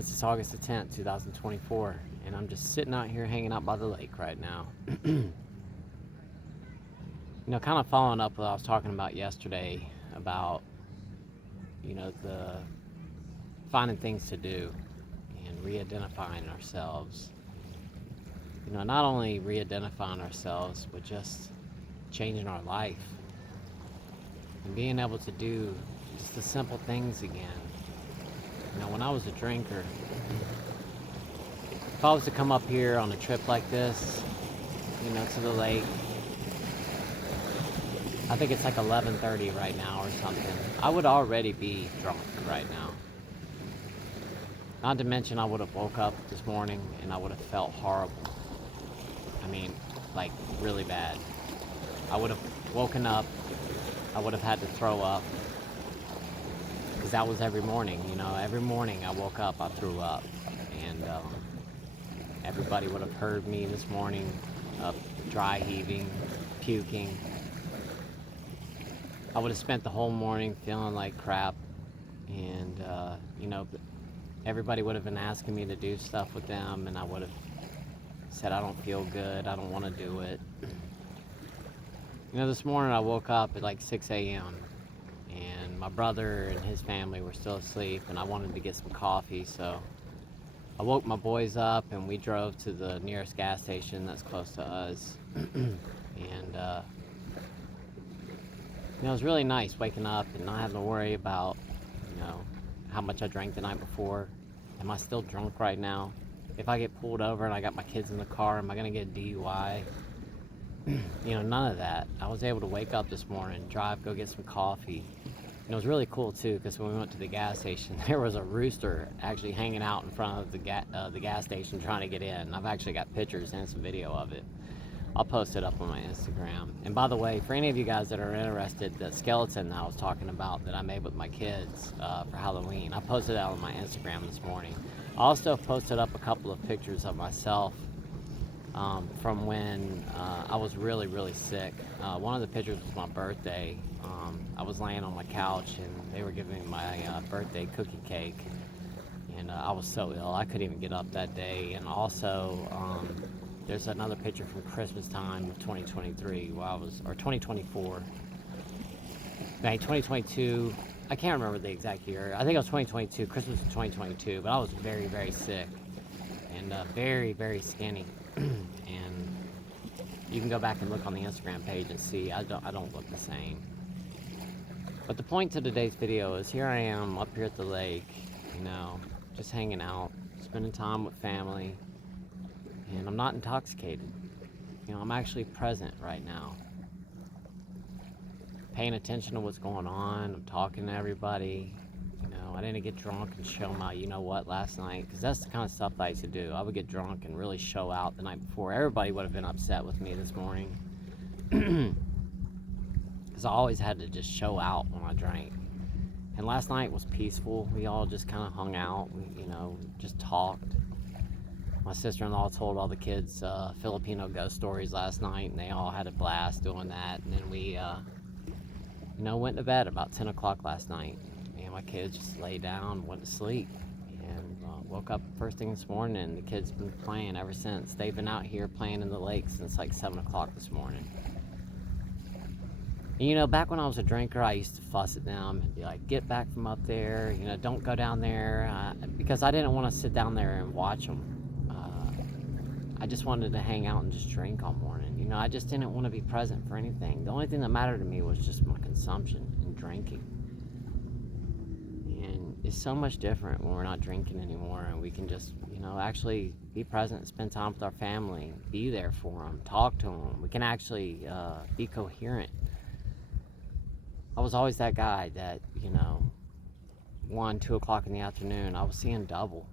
guys, it's August the 10th, 2024, and I'm just sitting out here hanging out by the lake right now. Kind of following up what I was talking about yesterday about, the finding things to do and re-identifying ourselves. Not only re-identifying ourselves, but just changing our life and being able to do just the simple things again. When I was a drinker, if I was to come up here on a trip like this, to the lake, I think it's like 11:30 right now or something, I would already be drunk right now. Not to mention I would have woke up this morning and I would have felt horrible. Like really bad. I would have woken up, I would have had to throw up. Because that was every morning, every morning I woke up, I threw up. And everybody would have heard me this morning, dry heaving, puking. I would have spent the whole morning feeling like crap. And, everybody would have been asking me to do stuff with them, and I would have said, I don't feel good, I don't want to do it. This morning I woke up at like 6 a.m. and my brother and his family were still asleep, and I wanted to get some coffee, so I woke my boys up and we drove to the nearest gas station that's close to us. And it was really nice waking up and not having to worry about how much I drank the night before. Am I still drunk right now? If I get pulled over and I got my kids in the car, am I gonna get a DUI? None of that. I was able to wake up this morning, drive, go get some coffee. And it was really cool too, because when we went to the gas station, there was a rooster actually hanging out in front of the gas station trying to get in. I've actually got pictures and some video of it. I'll post it up on my Instagram. And by the way, for any of you guys that are interested, the skeleton that I was talking about that I made with my kids for Halloween, I posted that on my Instagram this morning. I also posted up a couple of pictures of myself from when I was really, really sick. One of the pictures was my birthday. I was laying on my couch and they were giving me my birthday cookie cake. And I was so ill, I couldn't even get up that day. And also, there's another picture from Christmas time of 2023, or 2024. 2022, I can't remember the exact year. I think it was 2022, Christmas of 2022, but I was very, very sick and very, very skinny. And you can go back and look on the Instagram page and see I don't look the same. But the point to today's video is here I am up here at the lake, just hanging out, spending time with family, and I'm not intoxicated. I'm actually present right now, paying attention to what's going on. I'm talking to everybody. I didn't get drunk and show my last night, because that's the kind of stuff I used to do. I would get drunk and really show out the night before. Everybody would have been upset with me this morning because I always had to just show out when I drank. And last night was peaceful. We all just kind of hung out. We just talked. My sister-in-law told all the kids Filipino ghost stories last night, and they all had a blast doing that. And then we went to bed about 10 o'clock last night. And my kids just laid down, went to sleep, and woke up first thing this morning, and the kids been playing ever since. They've been out here playing in the lake since like 7 o'clock this morning. And, back when I was a drinker, I used to fuss at them and be like, get back from up there, don't go down there, because I didn't want to sit down there and watch them. I just wanted to hang out and just drink all morning. I just didn't want to be present for anything. The only thing that mattered to me was just my consumption and drinking. And it's so much different when we're not drinking anymore, and we can just, actually be present, spend time with our family, be there for them, talk to them. We can actually be coherent. I was always that guy that, 1, 2 o'clock in the afternoon, I was seeing double.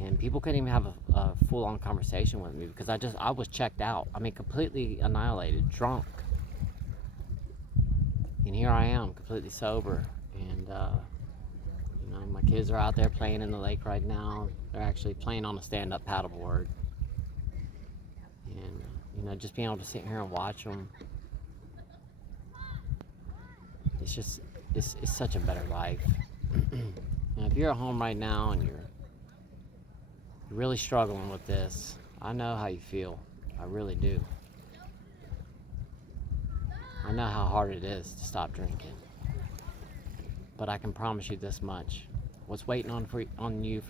And people couldn't even have a full-on conversation with me because I was checked out. Completely annihilated, drunk. And here I am, completely sober. And, my kids are out there playing in the lake right now. They're actually playing on a stand-up paddleboard. And, just being able to sit here and watch them. It's such a better life. If you're at home right now and you're you're really struggling with this, I know how you feel. I really do. I know how hard it is to stop drinking. But I can promise you this much. What's waiting on you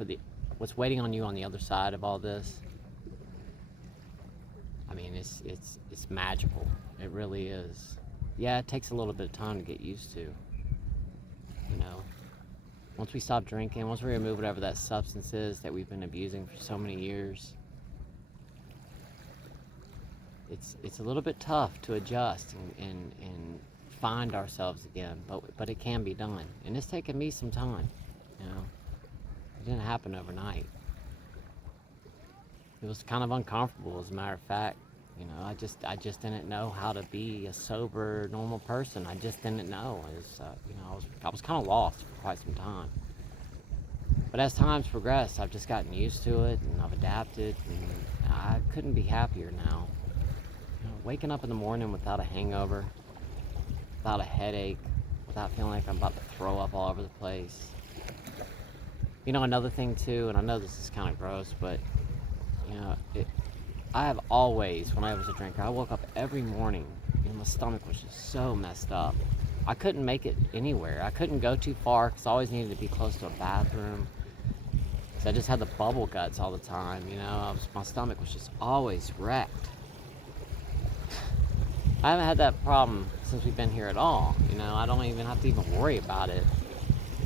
on the other side of all this? I mean, it's magical. It really is. Yeah, it takes a little bit of time to get used to. You know, once we stop drinking, once we remove whatever that substance is that we've been abusing for so many years, it's a little bit tough to adjust and find ourselves again, but it can be done. And it's taken me some time, you know. It didn't happen overnight. It was kind of uncomfortable, as a matter of fact. You know, I just didn't know how to be a sober, normal person. I just didn't know. I was kind of lost for quite some time. But as time's progressed, I've just gotten used to it, and I've adapted, and I couldn't be happier now. You know, waking up in the morning without a hangover, without a headache, without feeling like I'm about to throw up all over the place. You know, another thing too, and I know this is kind of gross, but you know, I have always, when I was a drinker, I woke up every morning and my stomach was just so messed up. I couldn't make it anywhere. I couldn't go too far because I always needed to be close to a bathroom. Because I just had the bubble guts all the time, you know. My stomach was just always wrecked. I haven't had that problem since we've been here at all. You know, I don't even have to even worry about it.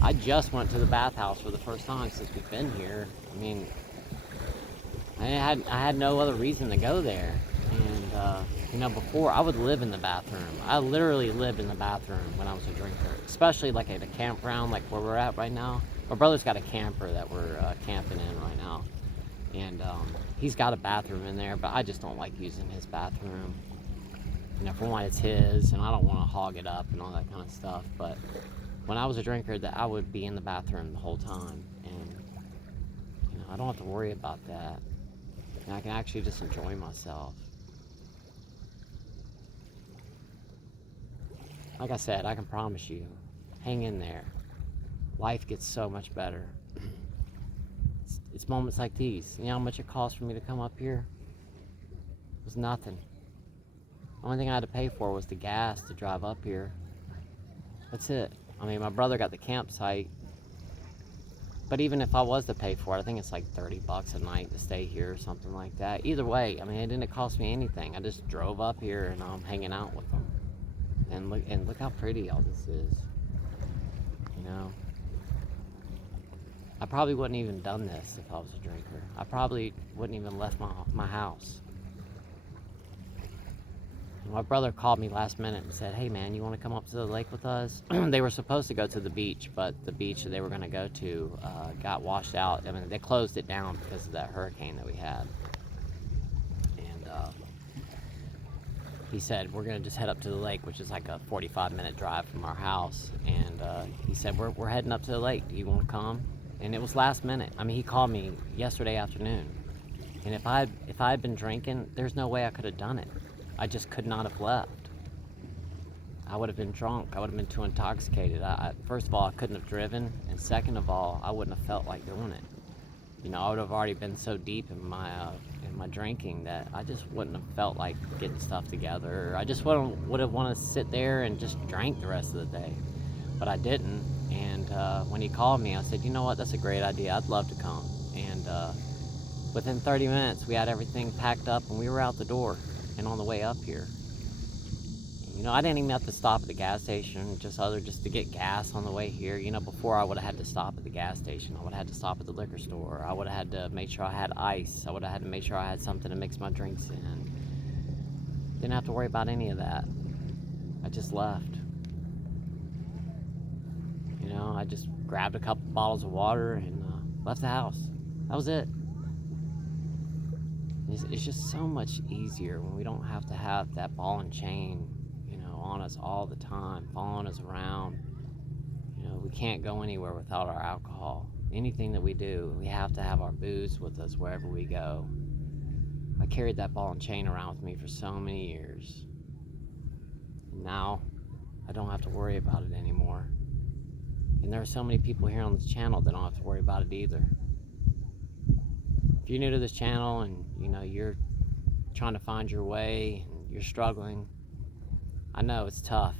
I just went to the bathhouse for the first time since we've been here. I mean, I had no other reason to go there. And, you know, before I would live in the bathroom. I literally lived in the bathroom when I was a drinker, especially like at a campground like where we're at right now. My brother's got a camper that we're camping in right now. And he's got a bathroom in there, but I just don't like using his bathroom. You know, for one, it's his, and I don't want to hog it up and all that kind of stuff. But when I was a drinker, that I would be in the bathroom the whole time. And, you know, I don't have to worry about that. And I can actually just enjoy myself. Like I said, I can promise you, hang in there. Life gets so much better. It's moments like these. You know how much it cost for me to come up here? It was nothing. The only thing I had to pay for was the gas to drive up here. That's it. I mean, my brother got the campsite. But even if I was to pay for it, I think it's like $30 a night to stay here or something like that. Either way, I mean, it didn't cost me anything. I just drove up here and I'm hanging out with them. And look how pretty all this is. You know? I probably wouldn't even done this if I was a drinker. I probably wouldn't even left my house. My brother called me last minute and said, hey man, you want to come up to the lake with us? They were supposed to go to the beach, but the beach that they were going to go to got washed out. I mean, they closed it down because of that hurricane that we had. And he said, we're going to just head up to the lake, which is like a 45-minute drive from our house. And he said, we're heading up to the lake. Do you want to come? And it was last minute. I mean, he called me yesterday afternoon. And if I had been drinking, there's no way I could have done it. I just could not have left. I would have been drunk. I would have been too intoxicated. First of all, I couldn't have driven. And second of all, I wouldn't have felt like doing it. You know, I would have already been so deep in my drinking that I just wouldn't have felt like getting stuff together. I just would have wanted to sit there and just drink the rest of the day. But I didn't. And when he called me, I said, you know what, that's a great idea. I'd love to come. And within 30 minutes, we had everything packed up and we were out the door and on the way up here. You know, I didn't even have to stop at the gas station, just to get gas on the way here. You know, before I would have had to stop at the gas station. I would have had to stop at the liquor store. I would have had to make sure I had ice. I would have had to make sure I had something to mix my drinks in. Didn't have to worry about any of that. I just left. You know, I just grabbed a couple bottles of water and left the house. That was it. It's just so much easier when we don't have to have that ball and chain, you know, on us all the time, following us around. You know, we can't go anywhere without our alcohol. Anything that we do, we have to have our booze with us wherever we go. I carried that ball and chain around with me for so many years. Now, I don't have to worry about it anymore. And there are so many people here on this channel that don't have to worry about it either. If you're new to this channel and you're trying to find your way and you're struggling, I know it's tough,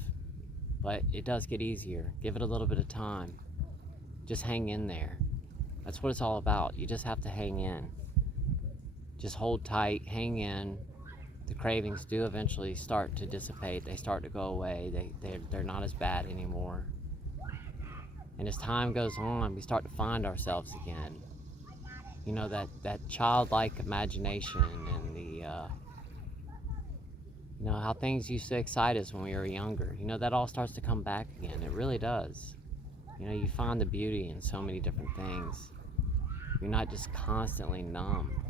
but it does get easier. Give it a little bit of time. Just hang in there. That's what it's all about. You just have to hang in. Just hold tight, hang in. The cravings do eventually start to dissipate. They start to go away. They're not as bad anymore. And as time goes on, we start to find ourselves again. That childlike imagination and how things used to excite us when we were younger. That all starts to come back again. It really does. You find the beauty in so many different things. You're not just constantly numb.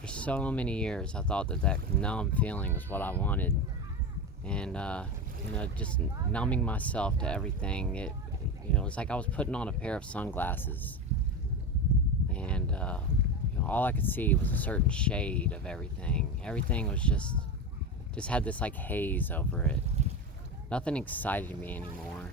For so many years, I thought that numb feeling was what I wanted. And, just numbing myself to everything, it's like I was putting on a pair of sunglasses. And, all I could see was a certain shade of everything. Everything was just had this like haze over it. Nothing excited me anymore.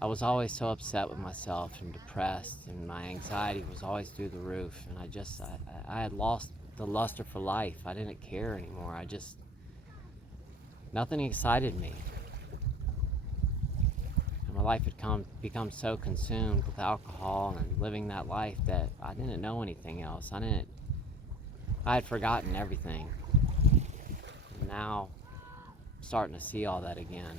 I was always so upset with myself and depressed, and my anxiety was always through the roof, and I had lost the luster for life. I didn't care anymore. Nothing excited me. And my life had become so consumed with alcohol and living that life that I didn't know anything else. I had forgotten everything. And now I'm starting to see all that again.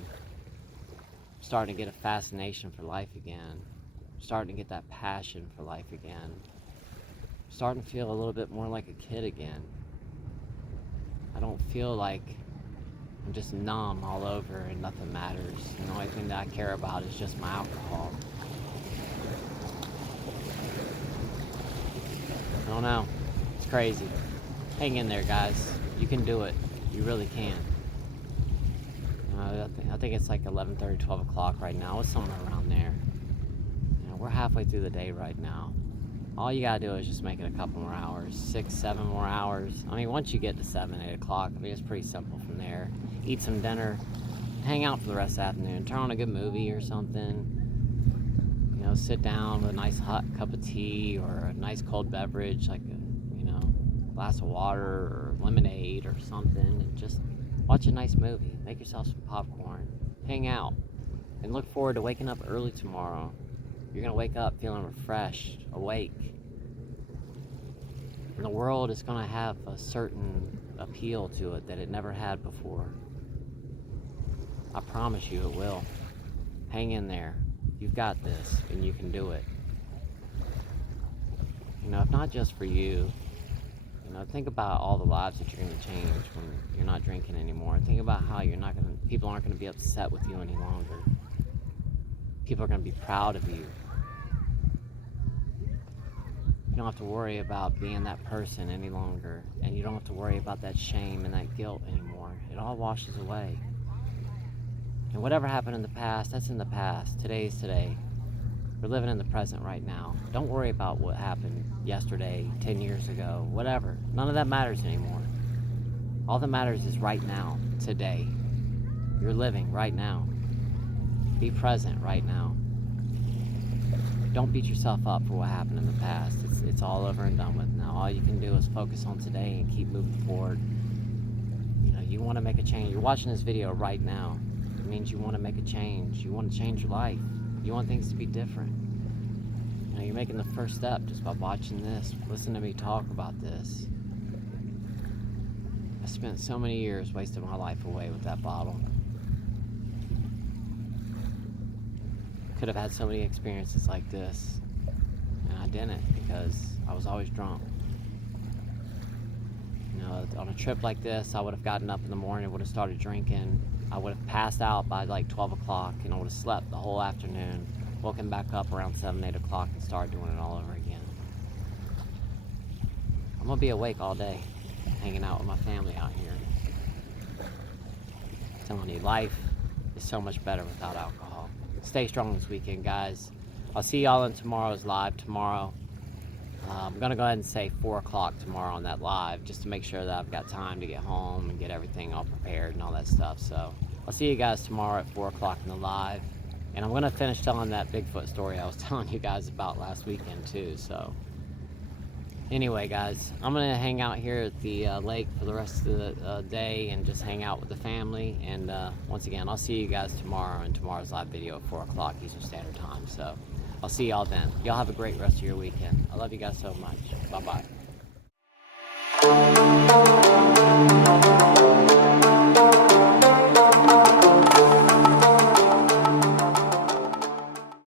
Starting to get a fascination for life again. Starting to get that passion for life again. Starting to feel a little bit more like a kid again. I don't feel like I'm just numb all over and nothing matters. And the only thing that I care about is just my alcohol. I don't know. It's crazy. Hang in there, guys. You can do it. You really can. I think it's like 11:30, 12 o'clock right now. It's somewhere around there. We're halfway through the day right now. All you gotta do is just make it a couple more hours, 6, 7 more hours. Once you get to 7, 8 o'clock, it's pretty simple from there. Eat some dinner, hang out for the rest of the afternoon, turn on a good movie or something. Sit down with a nice hot cup of tea or a nice cold beverage, like a glass of water or lemonade or something, and just watch a nice movie. Make yourself some popcorn. Hang out. And look forward to waking up early tomorrow. You're going to wake up feeling refreshed, awake. And the world is going to have a certain appeal to it that it never had before. I promise you it will. Hang in there. You've got this, and you can do it. If not just for you, think about all the lives that you're going to change when you're not drinking anymore. Think about how people aren't going to be upset with you any longer. People are going to be proud of you. You don't have to worry about being that person any longer, and you don't have to worry about that shame and that guilt anymore. It all washes away. And whatever happened in the past, that's in the past. Today is today. We're living in the present right now. Don't worry about what happened yesterday, 10 years ago, whatever. None of that matters anymore. All that matters is right now, today. You're living right now. Be present right now. Don't beat yourself up for what happened in the past. It's all over and done with now. All you can do is focus on today and keep moving forward. You want to make a change. You're watching this video right now. It means you want to make a change. You want to change your life. You want things to be different. You're making the first step just by watching this. Listen to me talk about this. I spent so many years wasting my life away with that bottle. Could have had so many experiences like this, and I didn't because I was always drunk. On a trip like this, I would have gotten up in the morning, would have started drinking. I would have passed out by like 12 o'clock, and I would have slept the whole afternoon, woken back up around 7, 8 o'clock, and started doing it all over again. I'm going to be awake all day, hanging out with my family out here. I'm telling you, life is so much better without alcohol. Stay strong this weekend, guys. I'll see y'all in tomorrow's live tomorrow. I'm going to go ahead and say 4 o'clock tomorrow on that live, just to make sure that I've got time to get home and get everything all prepared and all that stuff. So I'll see you guys tomorrow at 4 o'clock in the live. And I'm going to finish telling that Bigfoot story I was telling you guys about last weekend too. So Anyway, guys, I'm gonna hang out here at the lake for the rest of the day and just hang out with the family. And once again, I'll see you guys tomorrow in tomorrow's live video at 4 o'clock Eastern Standard Time. So I'll see y'all then. Y'all have a great rest of your weekend. I love you guys so much. Bye bye.